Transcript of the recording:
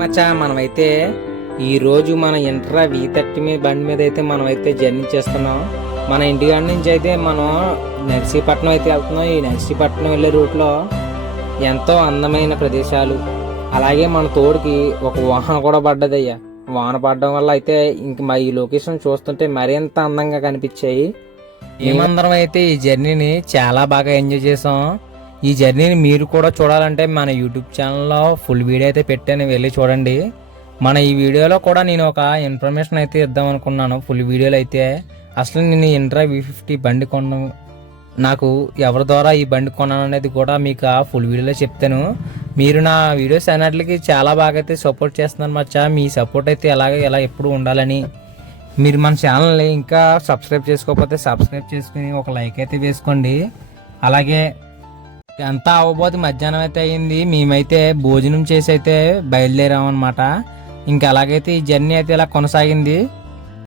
మచ్చా మనమైతే ఈ రోజు మన ఇంట్రా V30 మీద బండి మీద అయితే మనమైతే జర్నీ చేస్తున్నాం. మన ఇంటికాడ నుంచి అయితే మనం నర్సీపట్నం అయితే వెళ్తున్నాం. ఈ నర్సీపట్నం వెళ్ళే రూట్లో ఎంతో అందమైన ప్రదేశాలు, అలాగే మన తోడుకి ఒక వాహన కూడా పడ్డదయ్యా. వాన పడడం వల్ల అయితే ఇంక మా ఈ లొకేషన్ చూస్తుంటే మరింత అందంగా కనిపించాయి. మేమందరం అయితే ఈ జర్నీని చాలా బాగా ఎంజాయ్ చేసాం. ఈ జర్నీని మీరు కూడా చూడాలంటే మన యూట్యూబ్ ఛానల్లో ఫుల్ వీడియో అయితే పెట్టాను, వెళ్ళి చూడండి. మన ఈ వీడియోలో కూడా నేను ఒక ఇన్ఫర్మేషన్ అయితే ఇద్దాం అనుకున్నాను. ఫుల్ వీడియోలో అయితే అసలు నేను ఇంట్రా V50 బండి కొన్నాను, నాకు ఎవరి ద్వారా ఈ బండి కొన్నాను అనేది కూడా మీకు ఆ ఫుల్ వీడియోలో చెప్తాను. మీరు నా వీడియోస్ అన్నిటికి చాలా బాగా అయితే సపోర్ట్ చేస్తున్నారు మచ్చా. మీ సపోర్ట్ అయితే ఎలా ఎప్పుడు ఉండాలని. మీరు మన ఛానల్ని ఇంకా సబ్స్క్రైబ్ చేసుకోకపోతే సబ్స్క్రైబ్ చేసుకుని ఒక లైక్ అయితే వేసుకోండి. అలాగే అంతా అవ్వబోతే మధ్యాహ్నం అయితే అయ్యింది. మేమైతే భోజనం చేసి అయితే బయలుదేరామన్నమాట. ఇంకా అలాగైతే ఈ జర్నీ అయితే ఇలా కొనసాగింది.